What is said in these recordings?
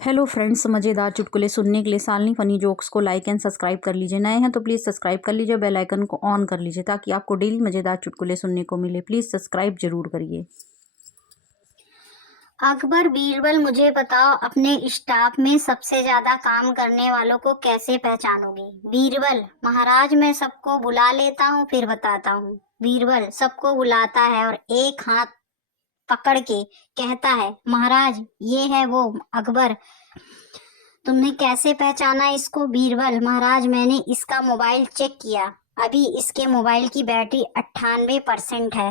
Hello friends, मज़ेदार चुटकुले सुनने के लिए शालिनी फनी जोक्स को लाइक एंड सब्सक्राइब कर लीजिए। नए हैं तो प्लीज़ सब्सक्राइब कर लीजिए, बेल आइकन को ऑन कर लीजिए ताकि आपको डेली मज़ेदार चुटकुले सुनने को मिले। प्लीज़ सब्सक्राइब जरूर करिए। अकबर बीरबल, मुझे बताओ अपने स्टाफ में सबसे ज्यादा काम करने वालों को कैसे पहचानोगे? बीरबल, महाराज मैं सबको बुला लेता हूँ फिर बताता हूँ। बीरबल सबको बुलाता है और एक हाथ पकड़ के कहता है, महाराज ये है वो। अकबर, तुमने कैसे पहचाना इसको? बीरबल, महाराज मैंने इसका मोबाइल चेक किया, अभी इसके मोबाइल की बैटरी 98% है।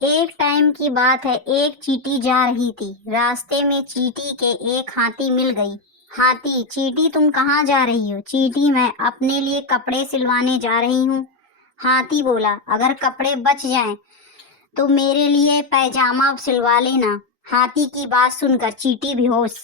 एक टाइम की बात है, एक चींटी जा रही थी। रास्ते में चींटी के एक हाथी मिल गई। हाथी, चींटी तुम कहाँ जा रही हो? चींटी, मैं अपने लिए कपड़े सिलवाने जा रही हूँ। हाथी बोला, अगर कपड़े बच जाएं तो मेरे लिए पैजामा सिलवा लेना। हाथी की बात सुनकर चींटी बेहोश।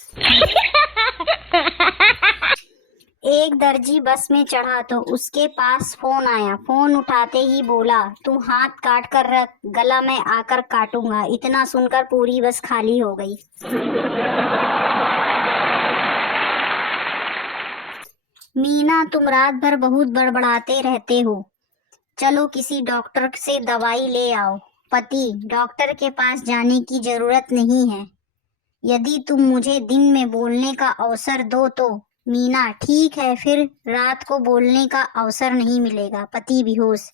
एक दर्जी बस में चढ़ा तो उसके पास फोन आया। फोन उठाते ही बोला, तू हाथ काट कर रख, गला मैं आकर काटूंगा। इतना सुनकर पूरी बस खाली हो गई। मीना, तुम रात भर बहुत बड़बड़ाते रहते हो, चलो किसी डॉक्टर से दवाई ले आओ। पति, डॉक्टर के पास जाने की जरूरत नहीं है, यदि तुम मुझे दिन में बोलने का अवसर दो तो। मीना, ठीक है, फिर रात को बोलने का अवसर नहीं मिलेगा। पति बेहोश।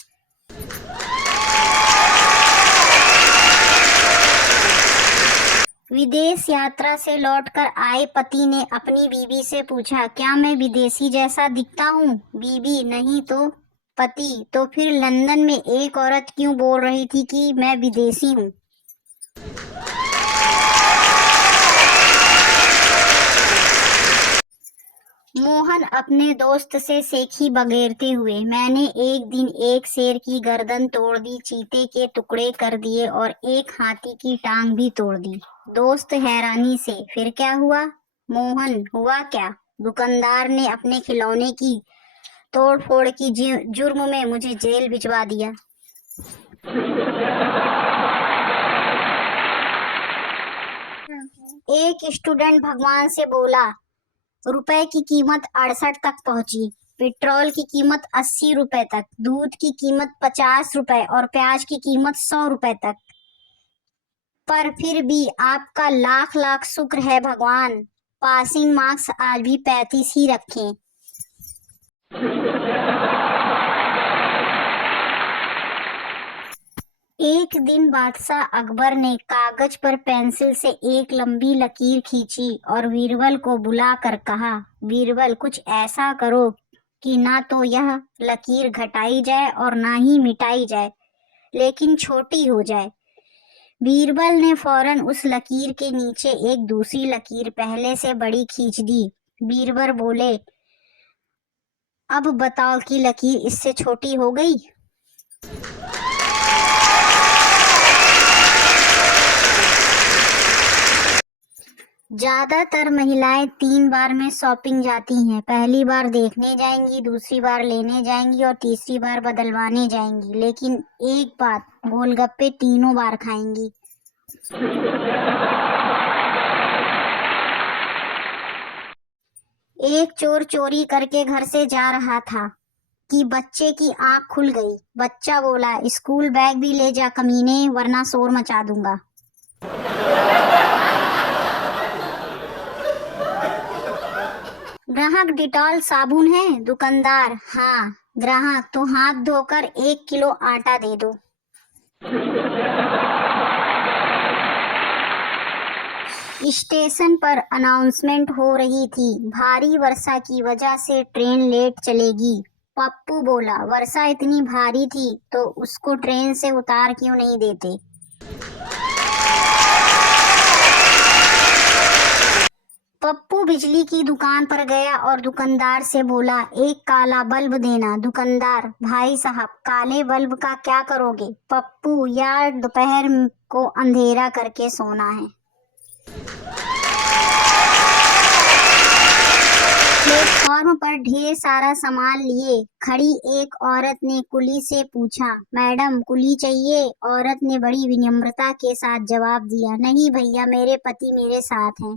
विदेश यात्रा से लौटकर आए पति ने अपनी बीवी से पूछा, क्या मैं विदेशी जैसा दिखता हूँ? बीवी, नहीं तो। पति, तो फिर लंदन में एक औरत क्यों बोल रही थी कि मैं विदेशी हूँ? मोहन अपने दोस्त से सेखी बगेरते हुए, मैंने एक दिन एक शेर की गर्दन तोड़ दी, चीते के टुकड़े कर दिए और एक हाथी की टांग भी तोड़ दी। दोस्त हैरानी से, फिर क्या हुआ? मोहन, हुआ क्या? दुकानदार ने अपने खिलौने की तोड़ फोड़ की जुर्म में मुझे जेल भिजवा दिया। एक स्टूडेंट भगवान से बोला, रुपए की कीमत 68 तक पहुंची, पेट्रोल की कीमत 80 रुपए तक, दूध की कीमत 50 रुपए और प्याज की कीमत 100 रुपए तक, पर फिर भी आपका लाख लाख शुक्र है भगवान, पासिंग मार्क्स आज भी 35 ही रखें। एक दिन बादशाह अकबर ने कागज पर पेंसिल से एक लंबी लकीर खींची और बीरबल को बुलाकर कहा, बीरबल कुछ ऐसा करो कि ना तो यह लकीर घटाई जाए और ना ही मिटाई जाए, लेकिन छोटी हो जाए। बीरबल ने फौरन उस लकीर के नीचे एक दूसरी लकीर पहले से बड़ी खींच दी। बीरबल बोले, अब बताओ कि लकीर इससे छोटी हो गई? ज्यादातर महिलाएं 3 बार में शॉपिंग जाती हैं। पहली बार देखने जाएंगी, दूसरी बार लेने जाएंगी और तीसरी बार बदलवाने जाएंगी, लेकिन एक बात, गोलगप्पे तीनों बार खाएंगी। एक चोर चोरी करके घर से जा रहा था कि बच्चे की आंख खुल गई। बच्चा बोला, स्कूल बैग भी ले जा कमीने, वरना शोर मचा दूंगा। ग्राहक, डिटॉल साबुन है? दुकानदार, हाँ। ग्राहक, तो हाथ धोकर 1 किलो आटा दे दो। स्टेशन पर अनाउंसमेंट हो रही थी, भारी वर्षा की वजह से ट्रेन लेट चलेगी। पप्पू बोला, वर्षा इतनी भारी थी तो उसको ट्रेन से उतार क्यों नहीं देते? पप्पू बिजली की दुकान पर गया और दुकानदार से बोला, एक काला बल्ब देना। दुकानदार, भाई साहब काले बल्ब का क्या करोगे? पप्पू, यार दोपहर को अंधेरा करके सोना है। प्लेटफॉर्म पर ढेर सारा सामान लिए खड़ी एक औरत ने कुली से पूछा, मैडम कुली चाहिए? औरत ने बड़ी विनम्रता के साथ जवाब दिया, नहीं भैया, मेरे पति मेरे साथ हैं।